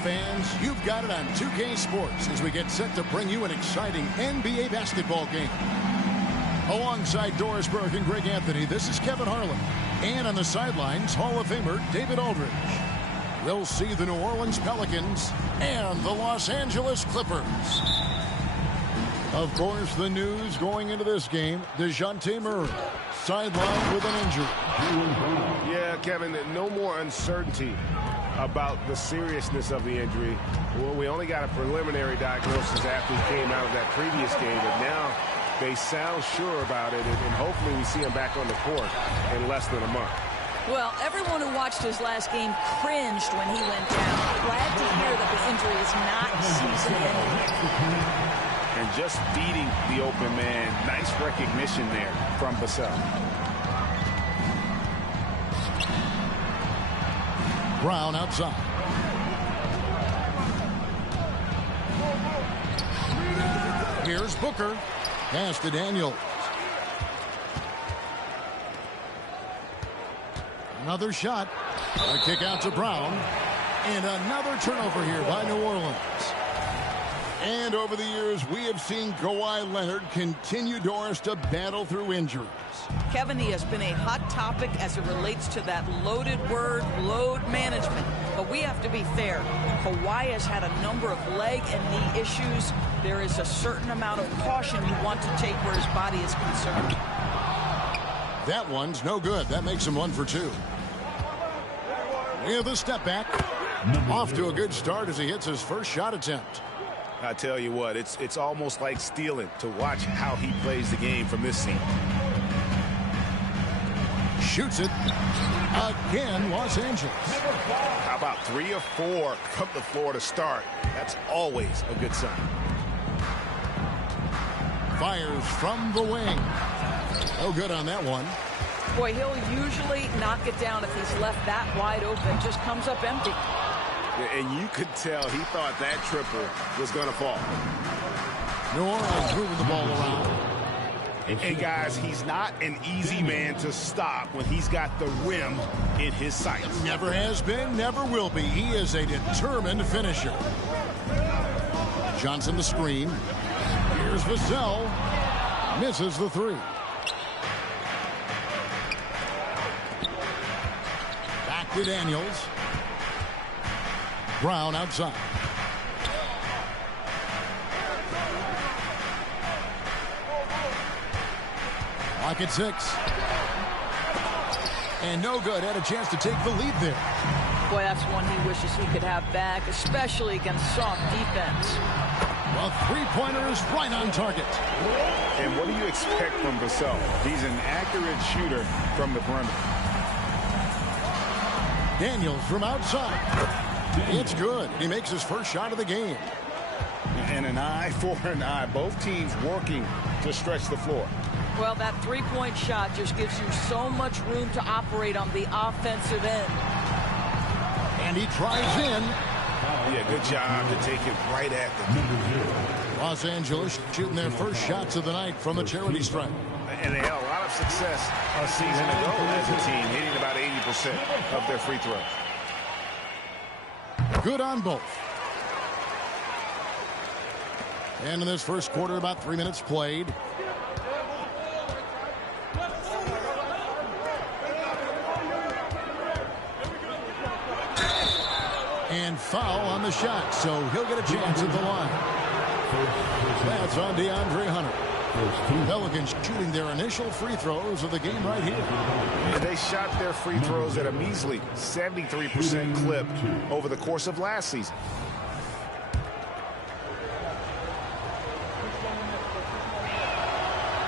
fans, you've got it on 2K Sports as we get set to bring you an exciting NBA basketball game. Alongside Doris Burke and Greg Anthony, this is Kevin Harlan. And on the sidelines, Hall of Famer David Aldridge. We'll see the New Orleans Pelicans and the Los Angeles Clippers. Of course, the news going into this game, DeJounte Murray, sidelined with an injury. Yeah, Kevin, no more uncertainty about the seriousness of the injury. Well, we only got a preliminary diagnosis after he came out of that previous game, but now they sound sure about it, and hopefully we see him back on the court in less than a month. Well, everyone who watched his last game cringed when he went down. Glad to hear that the injury is not season-ending. And just beating the open man. Nice recognition there from Vassell. Brown outside. Here's Booker. Pass to Daniels. Another shot. A kick out to Brown. And another turnover here by New Orleans. And over the years, we have seen Kawhi Leonard continue, Doris, to battle through injuries. Kevin, he has been a hot topic as it relates to that loaded word, load management. But we have to be fair. Kawhi has had a number of leg and knee issues. There is a certain amount of caution you want to take where his body is concerned. That one's no good. That makes him 1 for 2. With a step back. Off to a good start as he hits his first shot attempt. I tell you what, it's almost like stealing to watch how he plays the game from this scene. Shoots it. Again, Los Angeles. How about 3 or 4 from the floor to start? That's always a good sign. Fires from the wing. No good on that one. Boy, he'll usually knock it down if he's left that wide open. Just comes up empty. And you could tell he thought that triple was going to fall. New Orleans moving the ball around. And guys, he's not an easy man to stop when he's got the rim in his sights. Never has been, never will be. He is a determined finisher. Johnson the screen. Here's Vassell. Misses the 3. Back to Daniels. Brown outside. Lock at 6. And no good. Had a chance to take the lead there. Boy, that's one he wishes he could have back, especially against soft defense. A three-pointer is right on target. And what do you expect from Vassell? He's an accurate shooter from the perimeter. Daniels from outside. It's good. He makes his first shot of the game. And an eye for an eye. Both teams working to stretch the floor. Well, that three-point shot just gives you so much room to operate on the offensive end. And he tries in. Yeah, good job to take it right at them. Los Angeles shooting their first shots of the night from the charity stripe. And they had a lot of success a season ago as a team, hitting about 80% of their free throws. Good on both. And in this first quarter, about 3 minutes played. And foul on the shot, so he'll get a chance at the line. That's on DeAndre Hunter. Pelicans shooting their initial free throws of the game right here. And they shot their free throws at a measly 73% clip over the course of last season.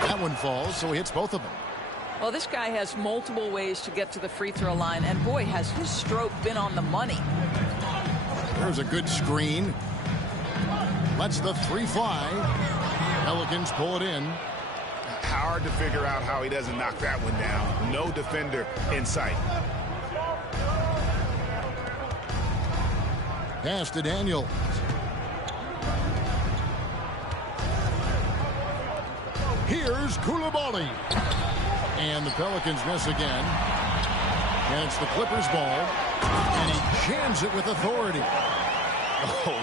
That one falls, so he hits both of them. Well, this guy has multiple ways to get to the free throw line, and boy, has his stroke been on the money. There's a good screen. Lets the 3 fly. Pelicans pull it in. Hard to figure out how he doesn't knock that one down. No defender in sight. Pass to Daniels. Here's Coulibaly. And the Pelicans miss again. And it's the Clippers' ball. And he jams it with authority. Oh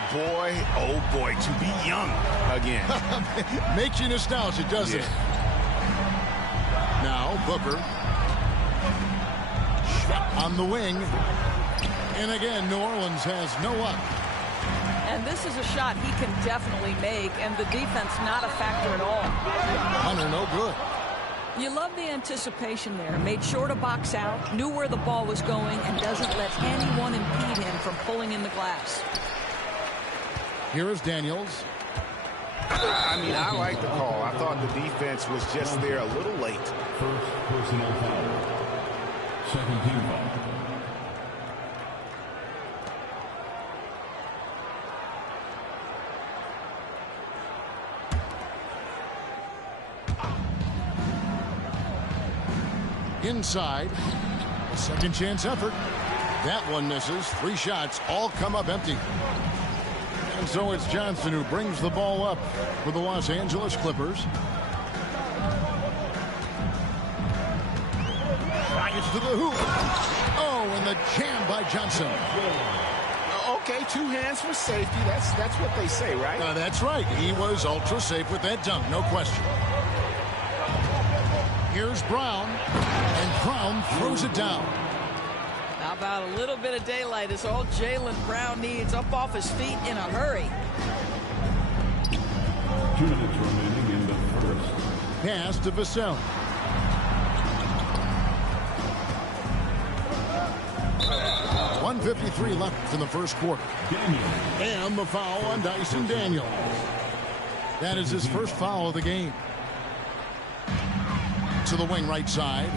boy, to be young again. Makes you nostalgic, doesn't it? Now Booker on the wing, and again New Orleans has no luck. And this is a shot he can definitely make, and the defense not a factor at all. Hunter no good. You love the anticipation there. Made sure to box out, knew where the ball was going, and doesn't let anyone impede him from pulling in the glass. Here is Daniels. I mean, I like the call. I thought the defense was just there a little late. First personal foul. Second team foul. Inside, a second chance effort. That one misses. 3 shots all come up empty. And so it's Johnson who brings the ball up for the Los Angeles Clippers. Fires to the hoop. Oh, and the jam by Johnson. Okay, 2 hands for safety. That's what they say, right? That's right. He was ultra safe with that dunk, no question. Here's Brown, and Brown throws it down. How about a little bit of daylight is all Jaylen Brown needs, up off his feet in a hurry. 2 minutes remaining in the first. Pass to Vassell. .153 left in the first quarter. Daniels. And the foul on Dyson Daniels. That is his first foul of the game. To the wing right side.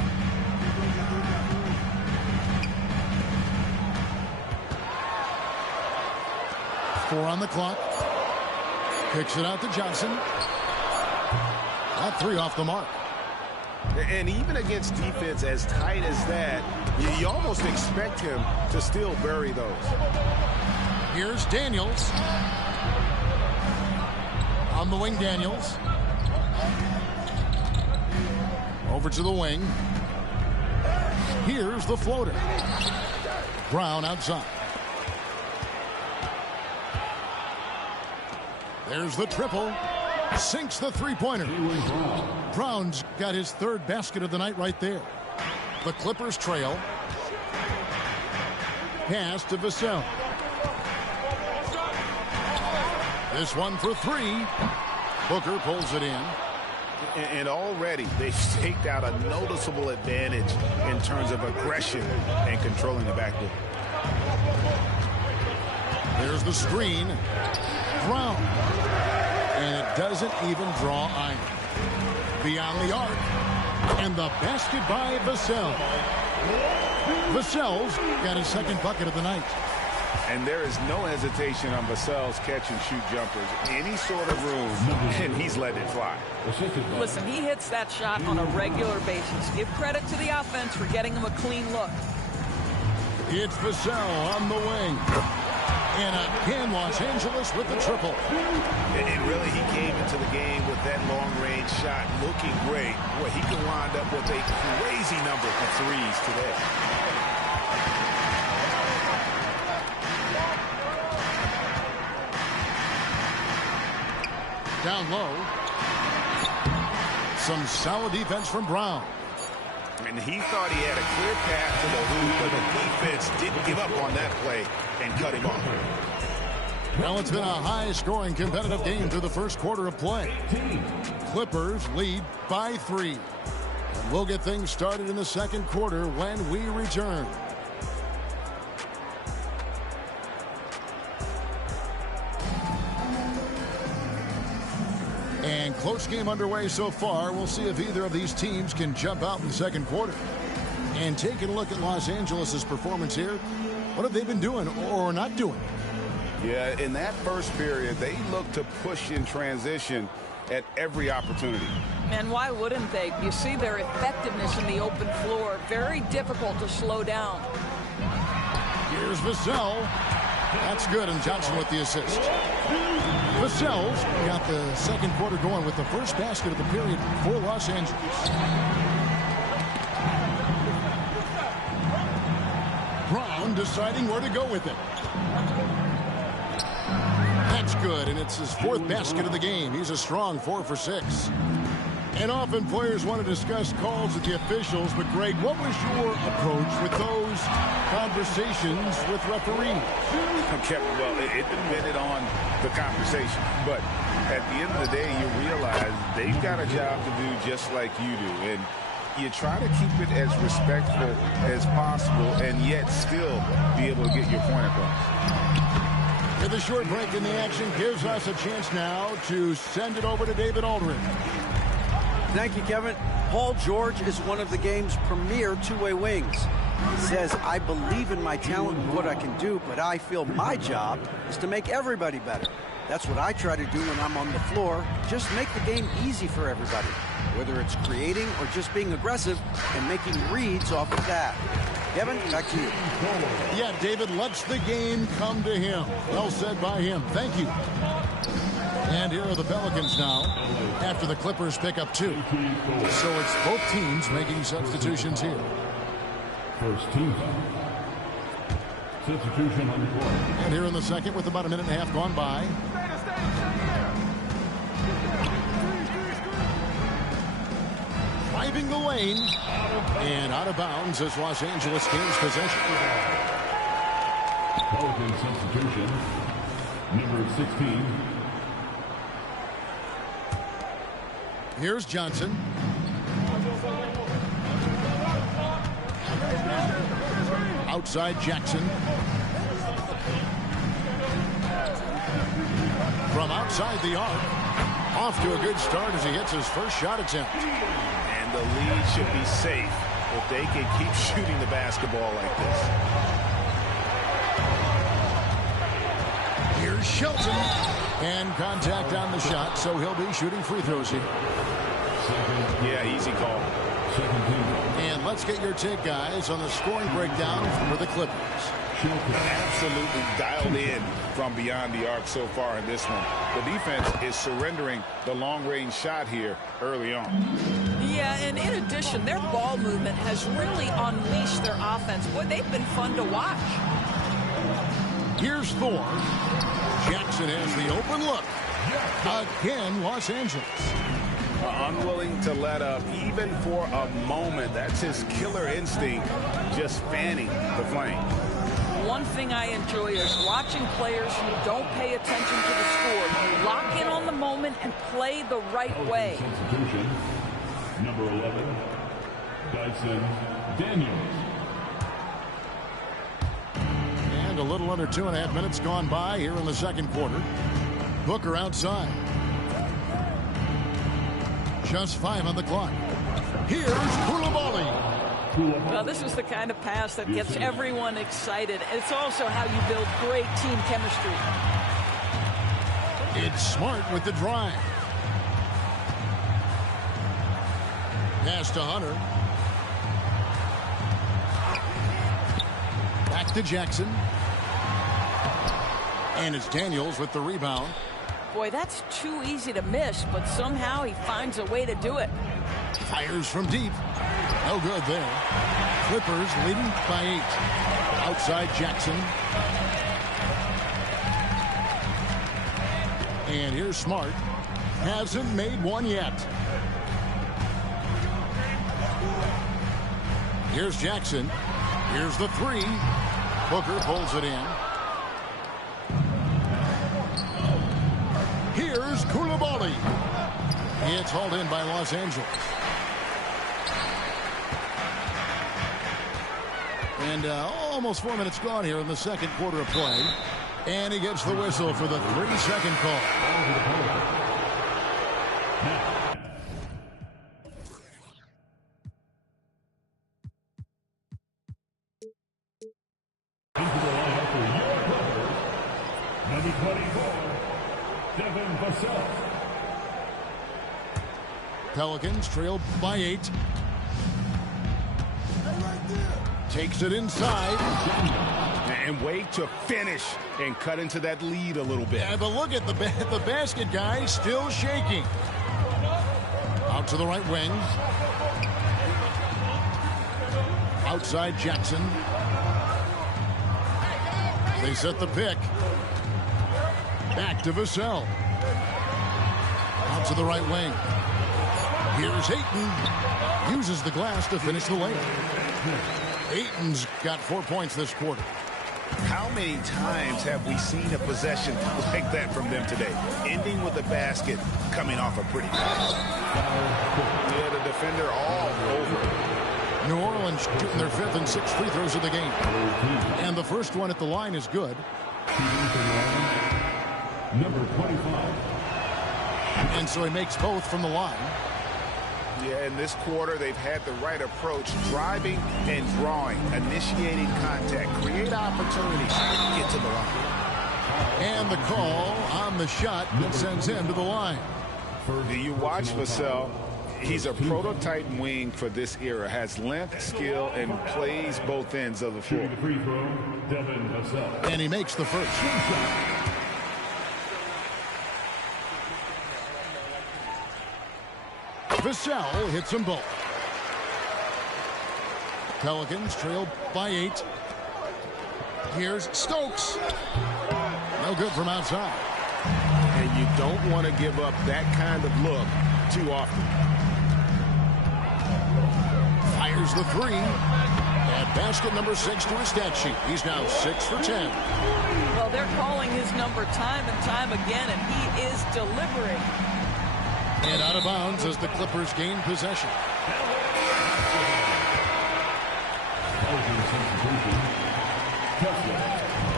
Four on the clock. Kicks it out to Johnson. That 3 off the mark. And even against defense as tight as that, you almost expect him to still bury those. Here's Daniels. On the wing, Daniels. Over to the wing. Here's the floater. Brown outside. There's the triple. Sinks the 3-pointer. Brown's got his 3rd basket of the night right there. The Clippers trail. Pass to Vassell. This one for 3. Booker pulls it in. And already they've staked out a noticeable advantage in terms of aggression and controlling the backcourt. There's the screen. Brown. And it doesn't even draw iron. Beyond the arc. And the basket by Vassell. Vassell's got his 2nd bucket of the night. And there is no hesitation on Vassell's catch-and-shoot jumpers. Any sort of room, and he's letting it fly. Listen, he hits that shot on a regular basis. Give credit to the offense for getting him a clean look. It's Vassell on the wing. And again, Los Angeles with the triple. And really, he came into the game with that long-range shot looking great. Boy, he can wind up with a crazy number of threes today. Down low. Some solid defense from Brown. And he thought he had a clear path to the hoop, but the defense didn't give up on that play and cut him off. Well, it's been a high-scoring competitive game through the first quarter of play. Clippers lead by 3. And we'll get things started in the second quarter when we return. And close game underway so far. We'll see if either of these teams can jump out in the second quarter. And taking a look at Los Angeles' performance here, what have they been doing or not doing? Yeah, in that first period, they looked to push in transition at every opportunity. And why wouldn't they? You see their effectiveness in the open floor. Very difficult to slow down. Here's Vassell. That's good, and Johnson with the assist. Vassell's got the second quarter going with the first basket of the period for Los Angeles. Brown deciding where to go with it. That's good, and it's his 4th basket of the game. He's a strong 4 for 6. And often players want to discuss calls with the officials, but Greg, what was your approach with those conversations with referees? Well, it depended on the conversation, but at the end of the day, you realize they've got a job to do just like you do, and you try to keep it as respectful as possible and yet still be able to get your point across. With a short break in the action gives us a chance now to send it over to David Aldridge. Thank you, Kevin. Paul George is one of the game's premier two-way wings. He says, I believe in my talent and what I can do, but I feel my job is to make everybody better. That's what I try to do when I'm on the floor. Just make the game easy for everybody, whether it's creating or just being aggressive and making reads off of that. Kevin, back to you. Yeah, David lets the game come to him. Well said by him. Thank you. And here are the Pelicans now after the Clippers pick up 2. So it's both teams making substitutions here. First team. Substitution on the court. And here in the second with about a minute and a half gone by. Driving the lane. And out of bounds as Los Angeles gains possession. Pelican substitution. Number 16. Here's Johnson. Outside Jackson. From outside the arc. Off to a good start as he hits his first shot attempt. And the lead should be safe if they can keep shooting the basketball like this. Here's Shelton. And contact on the shot, so he'll be shooting free throws here. Yeah, easy call. And let's get your take, guys, on the scoring breakdown for the Clippers. Absolutely dialed in from beyond the arc so far in this one. The defense is surrendering the long-range shot here early on. Yeah, and in addition, their ball movement has really unleashed their offense. Boy, they've been fun to watch. Here's Thor. Jackson has the open look. Again, Los Angeles. Unwilling to let up even for a moment. That's his killer instinct, just fanning the flame. One thing I enjoy is watching players who don't pay attention to the score. Lock in on the moment and play the right way. Substitution. Number 11. Dyson Daniels. And a little under 2.5 minutes gone by here in the second quarter. Booker outside. Just 5 on the clock. Here's Koulibaly. Well, this is the kind of pass that gets everyone excited. It's also how you build great team chemistry. It's Smart with the drive. Pass to Hunter. Back to Jackson. And it's Daniels with the rebound. Boy, that's too easy to miss, but somehow he finds a way to do it. Fires from deep. No good there. Clippers leading by 8. Outside Jackson. And here's Smart. Hasn't made one yet. Here's Jackson. Here's the 3. Booker pulls it in. Here's Koulibaly. It's hauled in by Los Angeles. And almost 4 minutes gone here in the second quarter of play. And he gets the whistle for the 3-second call. Into the lineup for your Clippers, number 24, Devin Vassell. Pelicans trailed by 8. Takes it inside. And wait to finish and cut into that lead a little bit. Yeah, but look at the basket guy still shaking. Out to the right wing. Outside Jackson. They set the pick. Back to Vassell. Out to the right wing. Here's Ayton. Uses the glass to finish the layup. Ayton's got 4 points this quarter. How many times have we seen a possession like that from them today? Ending with a basket, coming off a pretty foul. Yeah, the defender all over. New Orleans shooting their 5th and 6th free throws of the game. And the first one at the line is good. Number 25. And so he makes both from the line. Yeah, in this quarter, they've had the right approach, driving and drawing, initiating contact, create opportunities, get to the line. And the call on the shot that sends him to the line. Do you watch Vassell? He's a prototype wing for this era, has length, skill, and plays both ends of the floor. Free throw, Devin Vassell. And he makes the first. Vassell hits them both. Pelicans trail by 8. Here's Stokes. No good from outside. And you don't want to give up that kind of look too often. Fires the 3. At basket number 6 to his stat sheet. He's now 6 for 10. Well, they're calling his number time and time again, and he is delivering. And out of bounds as the Clippers gain possession.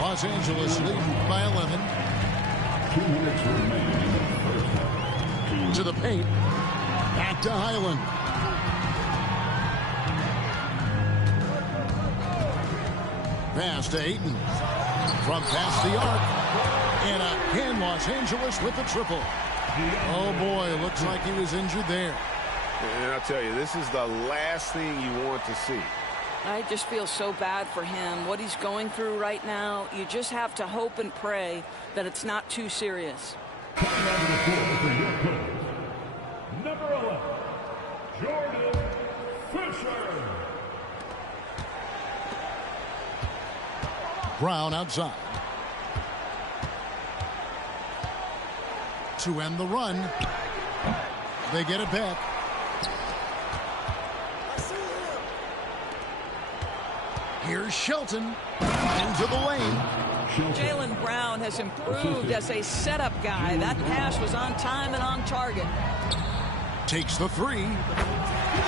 Los Angeles lead by 11. 2 minutes remaining in the first half. To the paint. Back to Highland. Pass to Ayton. From past the arc. And again, Los Angeles with the triple. Oh, boy, looks like he was injured there. And I'll tell you, this is the last thing you want to see. I just feel so bad for him. What he's going through right now, you just have to hope and pray that it's not too serious. Coming onto the floor for your coach, number 11, Jordan Fisher. Brown outside. To end the run. They get it back. Here's Shelton into the lane. Jaylen Brown has improved as a setup guy. That pass was on time and on target. Takes the 3.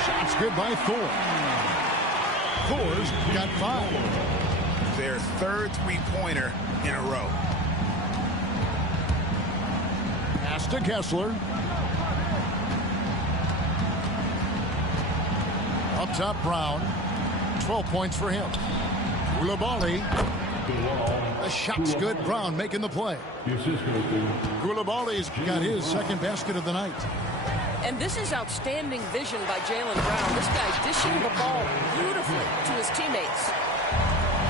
Shot's good by Thor. Thor's got 5. Their third three-pointer in a row. Pass to Kessler. Up top, Brown. 12 points for him. Koulibaly. The shot's good. Brown making the play. Koulibaly's got his second basket of the night. And this is outstanding vision by Jaylen Brown. This guy dishing the ball beautifully to his teammates.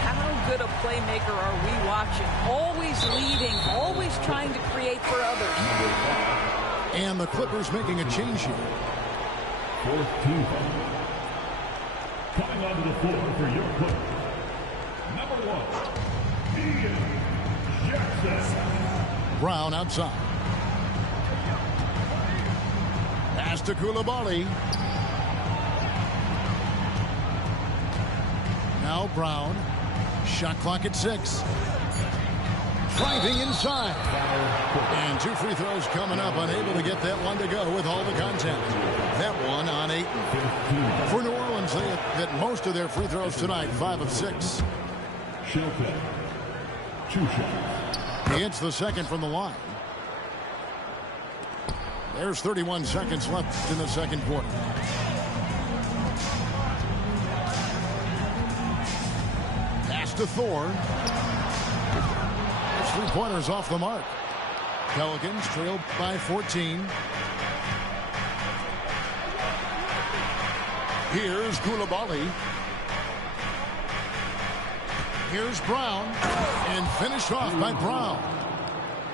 How good a playmaker are we watching? Always leading, always trying to create for others. And the Clippers making a change here. 14. Coming onto the floor for your coach, number 1, Ian Jackson. Brown outside. Pass to Koulibaly. Now Brown. Shot clock at 6. Driving inside. And 2 free throws coming up. Unable to get that one to go with all the contact. That one on 8. For New Orleans, they hit most of their free throws tonight. 5 of 6. Shelton, 2 shots. He hits the second from the line. There's 31 seconds left in the second quarter. Pass to Thor. His 3-pointers off the mark. Pelicans trailed by 14. Here's Koulibaly. Here's Brown. And finished off by Brown.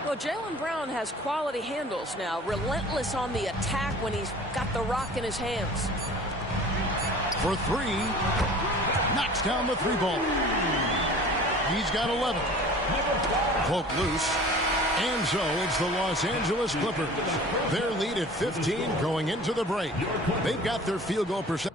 Well, Jaylen Brown has quality handles now. Relentless on the attack when he's got the rock in his hands. For 3. Knocks down the 3 ball. He's got 11. Poke loose. And And so it's the Los Angeles Clippers. Their lead at 15 going into the break. They've got their field goal percentage.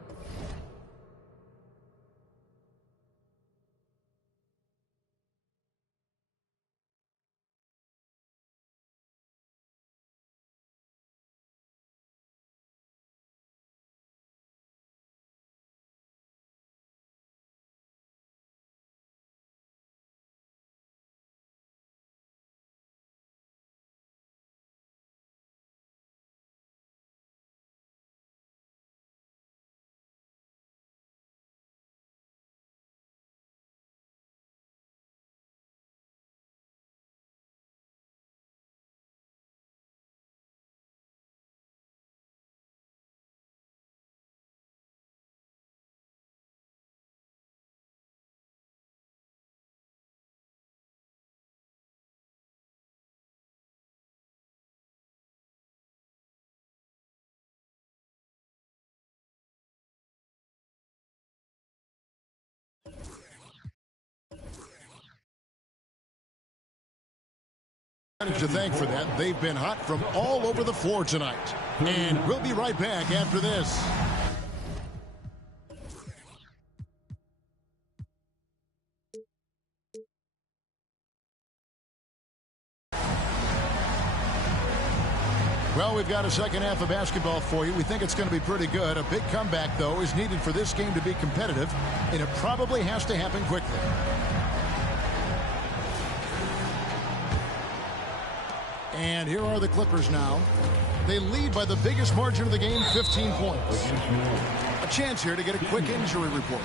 To thank for that. They've been hot from all over the floor tonight. And we'll be right back after this. Well, we've got a second half of basketball for you. We think it's going to be pretty good. A big comeback, though, is needed for this game to be competitive, and it probably has to happen quickly. And here are the Clippers now. They lead by the biggest margin of the game, 15 points. A chance here to get a quick injury report.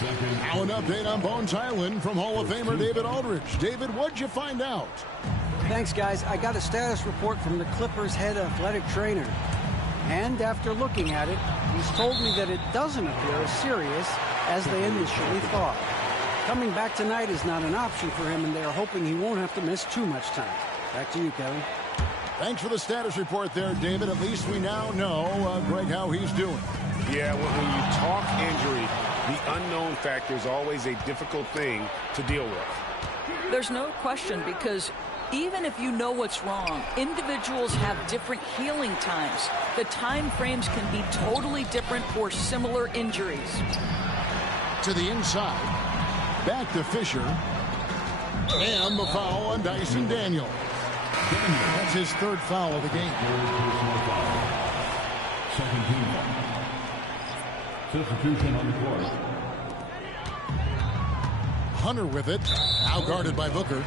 Now an update on Bones Island from Hall of Famer David Aldridge. David, what'd you find out? Thanks, guys. I got a status report from the Clippers' head athletic trainer. And after looking at it, he's told me that it doesn't appear as serious as they initially thought. Coming back tonight is not an option for him, and they're hoping he won't have to miss too much time. Back to you, Kevin. Thanks for the status report there, David. At least we now know, Greg, how he's doing. Yeah, when you talk injury, the unknown factor is always a difficult thing to deal with. There's no question, because even if you know what's wrong, individuals have different healing times. The time frames can be totally different for similar injuries. To the inside. Back to Fisher. And the foul on Dyson Daniel. That's his third foul of the game. Second team. Substitution on the court. Hunter with it. Out guarded by Booker.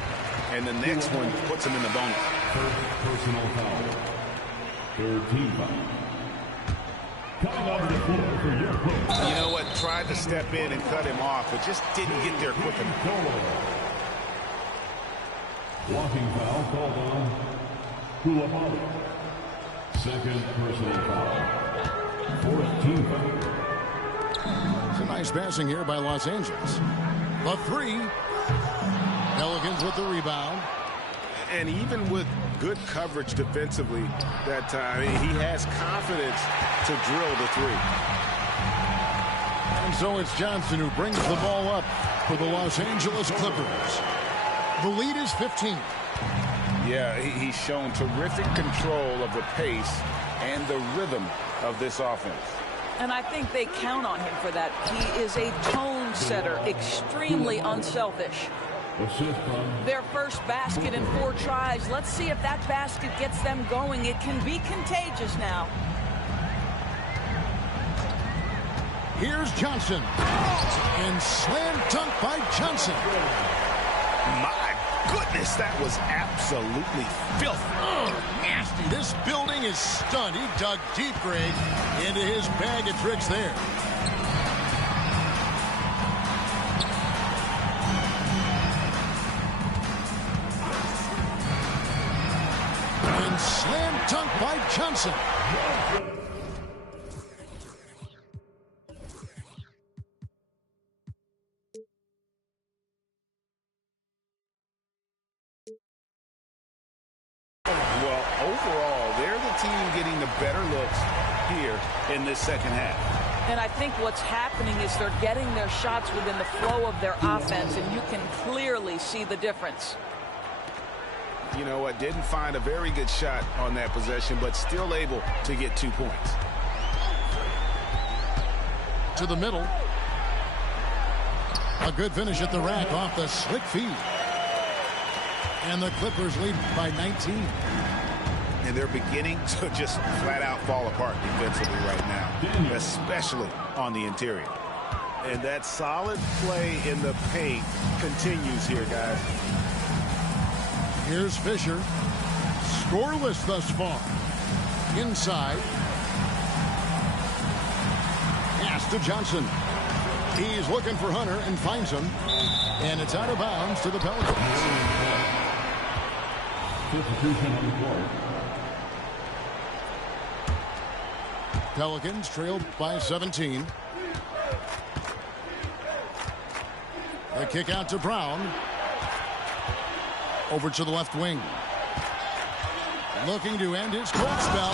And the next one puts him in the bonus. First personal foul. Third team foul. Coming onto the floor for your coach. You know what? Tried to step in and cut him off, but just didn't get there quick enough. Walking foul called on Koulibaly. Second personal foul. Fourth team foul. It's a nice passing here by Los Angeles. The three. Pelicans with the rebound. And even with good coverage defensively that time, he has confidence to drill the three. And so it's Johnson who brings the ball up for the Los Angeles Clippers. The lead is 15. Yeah, he's shown terrific control of the pace and the rhythm of this offense. And I think they count on him for that. He is a tone setter, extremely unselfish. Their first basket in 4 tries. Let's see if that basket gets them going. It can be contagious now. Here's Johnson. And slam dunk by Johnson. My goodness, that was absolutely filthy. Nasty. This building is stunned. He dug deep, Greg, into his bag of tricks there. And slam dunk by Johnson. Well, overall, they're the team getting the better looks here in this second half. And I think what's happening is they're getting their shots within the flow of their offense, and you can clearly see the difference. You know what? Didn't find a very good shot on that possession, but still able to get 2 points. To the middle. A good finish at the rack off the slick feed. And the Clippers lead by 19. And they're beginning to just flat out fall apart defensively right now, especially on the interior. And that solid play in the paint continues here, guys. Here's Fisher. Scoreless thus far. Inside. Pass to Johnson. He's looking for Hunter and finds him. And it's out of bounds to the Pelicans. Substitution on the court. Pelicans trailed by 17. The kick out to Brown. Over to the left wing. Looking to end his cold spell.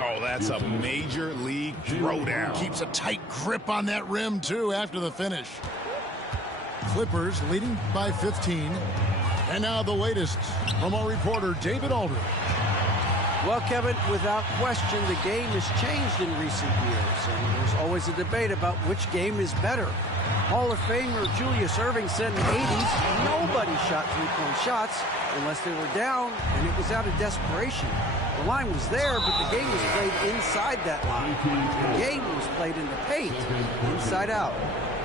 Oh, that's a major league throwdown. Keeps a tight grip on that rim, too, after the finish. Clippers leading by 15. And now the latest from our reporter, David Aldridge. Well, Kevin, without question, the game has changed in recent years, and there's always a debate about which game is better. Hall of Famer Julius Erving said in the 80s, nobody shot three-point shots unless they were down, and it was out of desperation. The line was there, but the game was played inside that line. The game was played in the paint, inside out.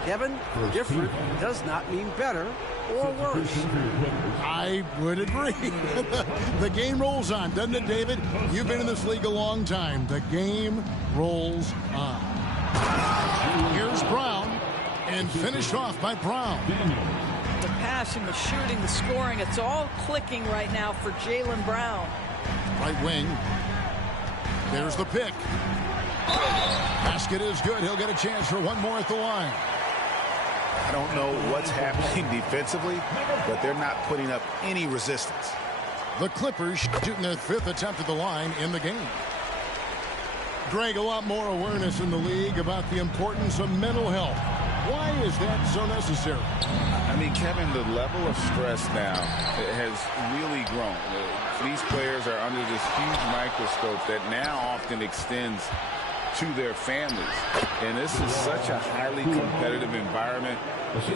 Kevin, different does not mean better or worse. I would agree. The game rolls on, doesn't it, David? You've been in this league a long time. The game rolls on. Here's Brown, and finished off by Brown. The passing, the shooting, the scoring, it's all clicking right now for Jaylen Brown. Right wing. There's the pick. Basket is good. He'll get a chance for one more at the line. I don't know what's happening defensively, but they're not putting up any resistance. The Clippers shooting their 5th attempt at the line in the game. Greg, a lot more awareness in the league about the importance of mental health. Why is that so necessary? I mean, Kevin, the level of stress now has really grown. These players are under this huge microscope that now often extends to their families. And this is such a highly competitive environment.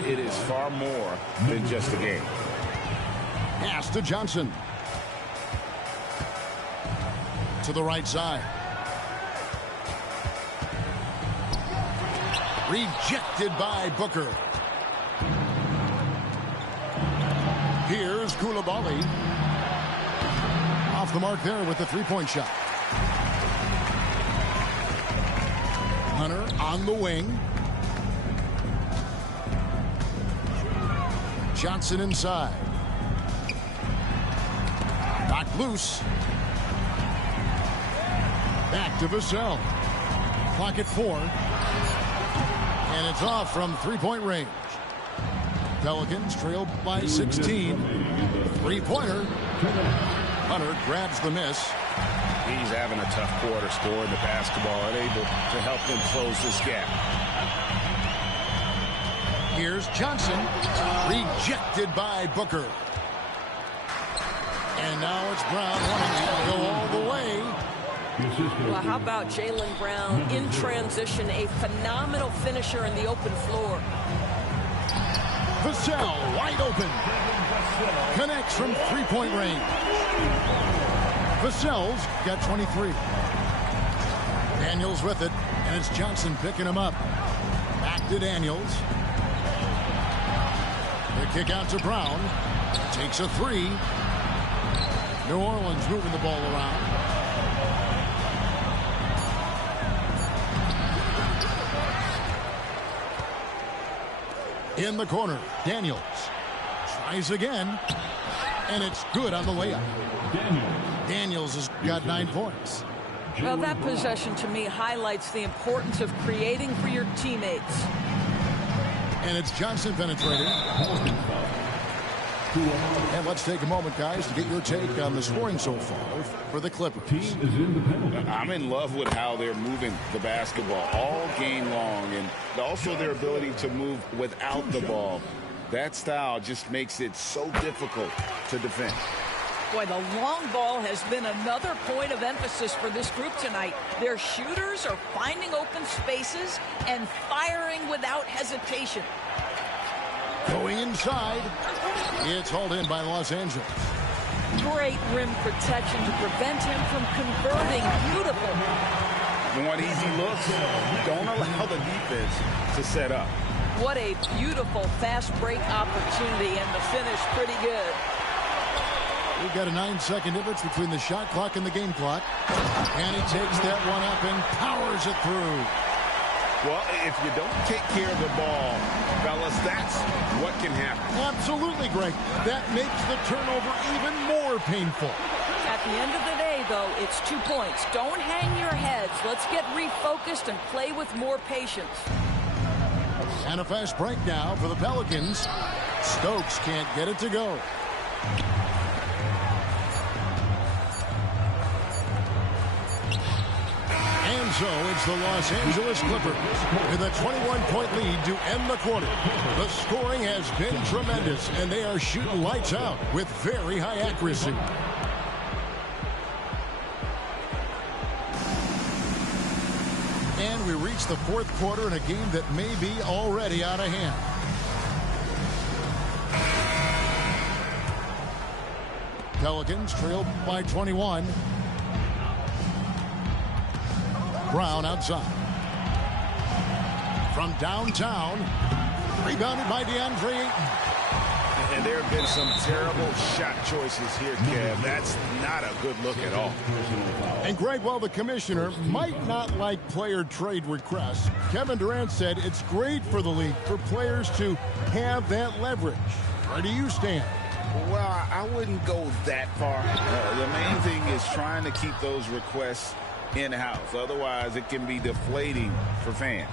It is far more than just a game. Pass to Johnson. To the right side. Rejected by Booker. Here's Coulibaly. Off the mark there with the three-point shot. Hunter on the wing. Johnson inside. Knocked loose. Back to Vassell. Clock at 4. And it's off from three-point range. Pelicans trail by 16. Three-pointer. Hunter grabs the miss. He's having a tough quarter scoring the basketball and able to help them close this gap. Here's Johnson. Rejected by Booker. And now it's Brown wanting to go all the way. Well, how about Jaylen Brown in transition, a phenomenal finisher in the open floor. Vassell wide open. Connects from three-point range. Vassell's got 23. Daniels with it, and it's Johnson picking him up. Back to Daniels. The kick out to Brown. Takes a three. New Orleans moving the ball around. In the corner, Daniels tries again, and it's good on the layup. Daniels has got 9 points. Well, that possession to me highlights the importance of creating for your teammates. And it's Johnson penetrating. And let's take a moment, guys, to get your take on the scoring so far for the Clippers. I'm in love with how they're moving the basketball all game long, and also their ability to move without the ball. That style just makes it so difficult to defend. Boy, the long ball has been another point of emphasis for this group tonight. Their shooters are finding open spaces and firing without hesitation. Going inside. It's hauled in by Los Angeles. Great rim protection to prevent him from converting. Beautiful. One easy look. Don't allow the defense to set up. What a beautiful fast break opportunity, and the finish pretty good. We've got a 9-second difference between the shot clock and the game clock. And he takes that one up and powers it through. Well, if you don't take care of the ball, fellas, that's what can happen. Absolutely, Greg. That makes the turnover even more painful. At the end of the day, though, it's 2 points. Don't hang your heads. Let's get refocused and play with more patience. And a fast break now for the Pelicans. Stokes can't get it to go. And so it's the Los Angeles Clippers with a 21-point lead to end the quarter. The scoring has been tremendous, and they are shooting lights out with very high accuracy. And we reach the fourth quarter in a game that may be already out of hand. Pelicans trailed by 21. Brown outside. From downtown. Rebounded by DeAndre Ayton. And there have been some terrible shot choices here, Kev. That's not a good look at all. And Greg, while the commissioner might not like player trade requests, Kevin Durant said it's great for the league for players to have that leverage. Where do you stand? Well, I wouldn't go that far. The main thing is trying to keep those requests in-house. Otherwise, it can be deflating for fans.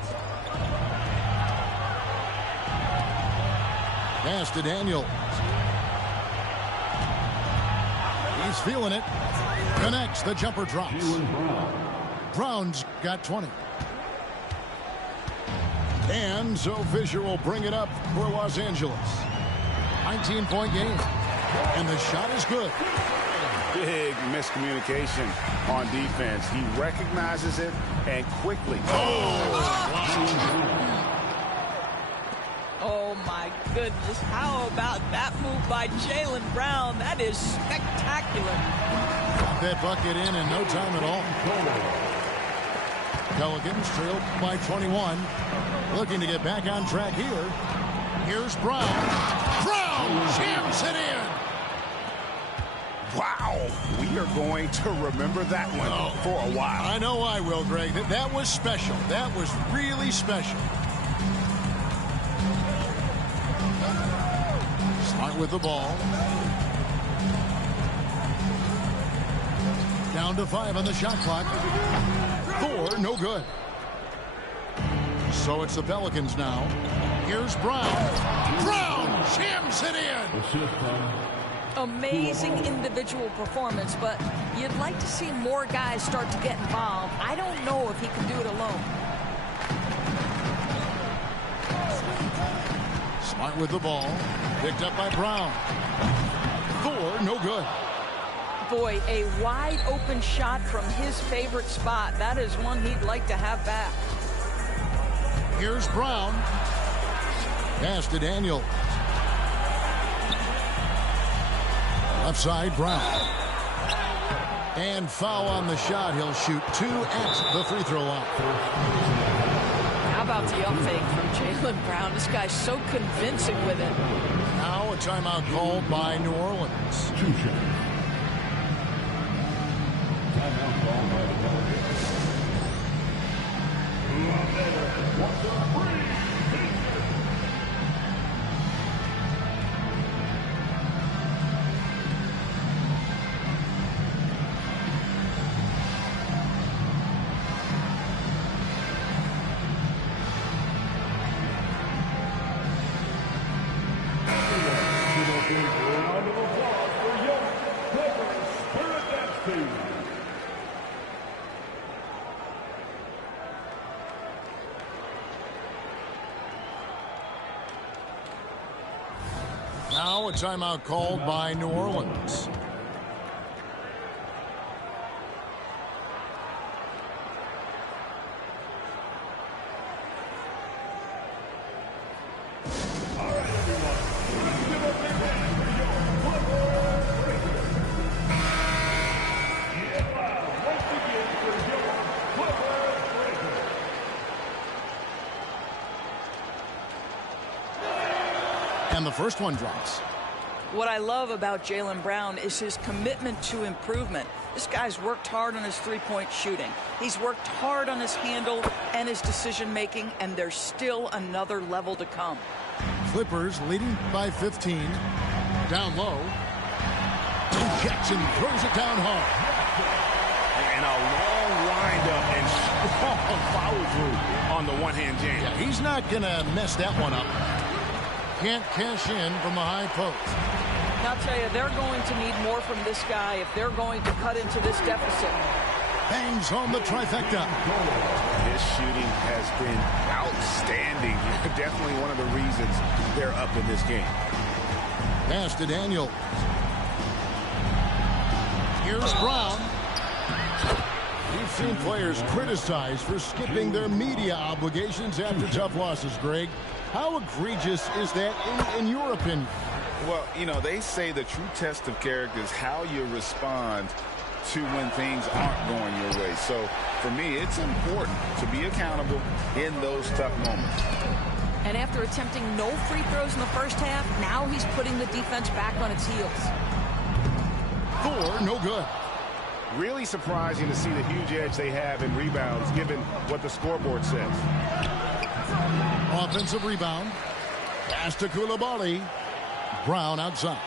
Pass to Daniels. He's feeling it. Connects. The jumper drops. Brown's got 20. And so Fisher will bring it up for Los Angeles. 19-point game. And the shot is good. Big miscommunication on defense. He recognizes it and quickly. Oh, my goodness. How about that move by Jaylen Brown? That is spectacular. Got that bucket in no time at all. Pelicans trailed by 21. Looking to get back on track here. Here's Brown. Brown jams it in. Wow, we are going to remember that one for a while. I know I will, Greg. That was special. That was really special. Smart with the ball. Down to 5 on the shot clock. 4, no good. So it's the Pelicans now. Here's Brown. Brown jams it in. Amazing individual performance, but you'd like to see more guys start to get involved. I don't know if he can do it alone. Smart with the ball. Picked up by Brown. 4, no good. Boy, a wide open shot from his favorite spot. That is one he'd like to have back. Here's Brown. Pass to Daniels. Left side, Brown. And foul on the shot. He'll shoot 2 at the free throw line. How about the up fake from Jaylen Brown? This guy's so convincing with it. Now a timeout called by New Orleans. Timeout called by the Pelicans. Round of applause for young Clippers Spirit Dance Team. now, a timeout called by New Orleans. And the first one drops. What I love about Jaylen Brown is his commitment to improvement. This guy's worked hard on his three-point shooting. He's worked hard on his handle and his decision-making, and there's still another level to come. Clippers leading by 15. Down low. Jackson throws it down hard. And a long wind-up and strong follow-through on the one-hand jam. Yeah, he's not going to mess that one up. Can't cash in from the high post. I'll tell you, they're going to need more from this guy if they're going to cut into this deficit. Bangs home the trifecta. His shooting has been outstanding. Definitely one of the reasons they're up in this game. Pass to Daniel. Here's Brown. We've seen players criticized for skipping their media obligations after tough losses, Greg. How egregious is that in your opinion? Well, you know, they say the true test of character is how you respond to when things aren't going your way. So, for me, it's important to be accountable in those tough moments. And after attempting no free throws in the first half, now he's putting the defense back on its heels. Thor, no good. Really surprising to see the huge edge they have in rebounds, given what the scoreboard says. Offensive rebound. Pass to Coulibaly. Brown outside.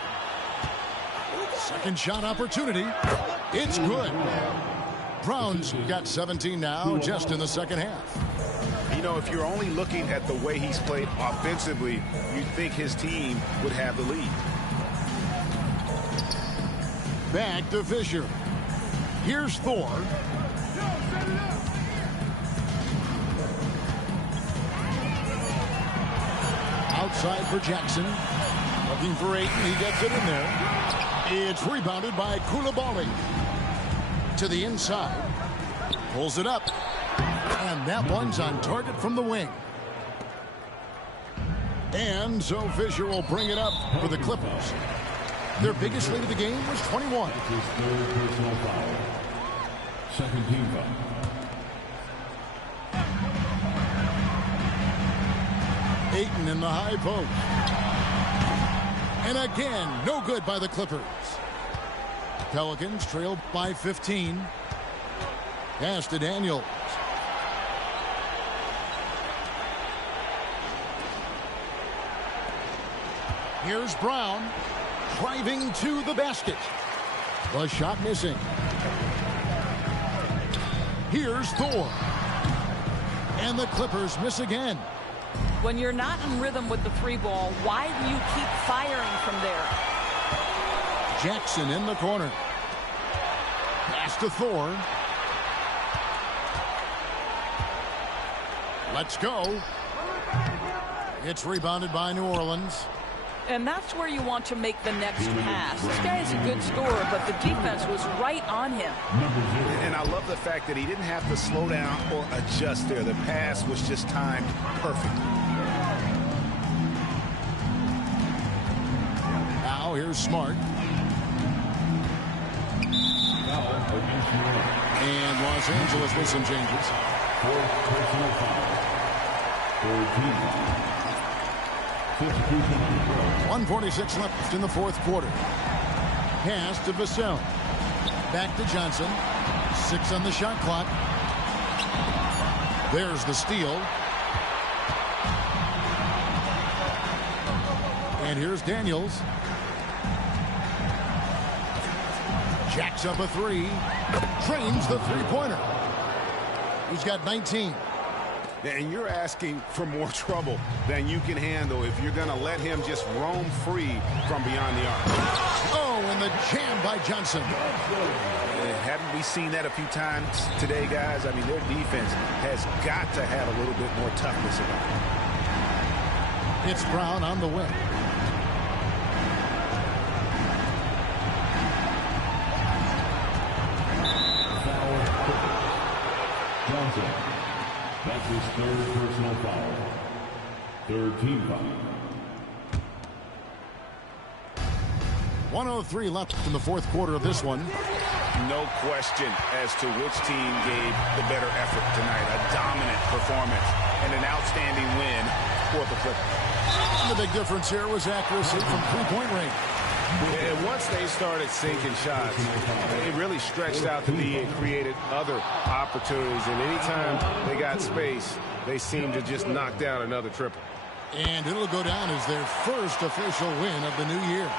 Second shot opportunity. It's good. Brown's got 17 now, just in the second half. You know, if you're only looking at the way he's played offensively, you'd think his team would have the lead. Back to Fisher. Here's Thor. Outside for Jackson. Looking for Ayton. He gets it in there. It's rebounded by Coulibaly. To the inside. Pulls it up. And that one's on target from the wing. And so Fisher will bring it up for the Clippers. Their biggest lead of the game was 21. Second team foul. Ayton in the high post. And again, no good by the Clippers. Pelicans trail by 15. Pass to Daniels. Here's Brown. Driving to the basket. The shot missing. Here's Thor. And the Clippers miss again. When you're not in rhythm with the three ball, why do you keep firing from there? Jackson in the corner. Pass to Thor. Let's go. It's rebounded by New Orleans. And that's where you want to make the next pass. This guy is a good scorer, but the defense was right on him. And I love the fact that he didn't have to slow down or adjust there. The pass was just timed perfectly. Now here's Smart. And Los Angeles with some changes. Fourth personal foul. Third team foul. 1:46 left in the fourth quarter. Pass to Vassell. Back to Johnson. 6 on the shot clock. There's the steal. And here's Daniels. Jacks up a 3. Trains the three-pointer. He's got 19. And you're asking for more trouble than you can handle if you're going to let him just roam free from beyond the arc. Oh, and the jam by Johnson. Haven't we seen that a few times today, guys? I mean, their defense has got to have a little bit more toughness about it. It's Brown on the wing. That's his third personal foul. Third team foul. 1:03 left in the fourth quarter of this one. No question as to which team gave the better effort tonight. A dominant performance and an outstanding win for the Clippers. The big difference here was accuracy from three-point range. And once they started sinking shots, it really stretched out the D and created other opportunities. And anytime they got space, they seemed to just knock down another triple. And it'll go down as their first official win of the new year.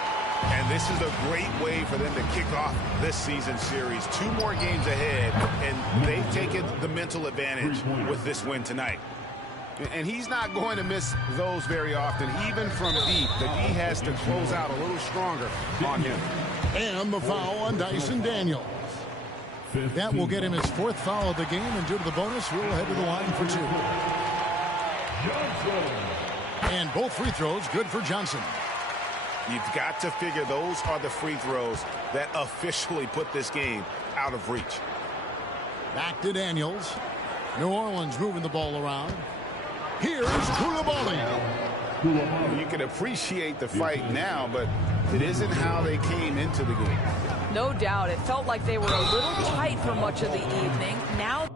And this is a great way for them to kick off this season series. 2 more games ahead, and they've taken the mental advantage with this win tonight. And he's not going to miss those very often, even from deep. The D has to close out a little stronger on him. And the foul on Dyson Daniels. That will get him his 4th foul of the game, and due to the bonus, we'll head to the line for 2. And both free throws good for Johnson. You've got to figure those are the free throws that officially put this game out of reach. Back to Daniels. New Orleans moving the ball around. Here's Coulibaly. You can appreciate the fight now, but it isn't how they came into the game. No doubt. It felt like they were a little tight for much of the evening. Now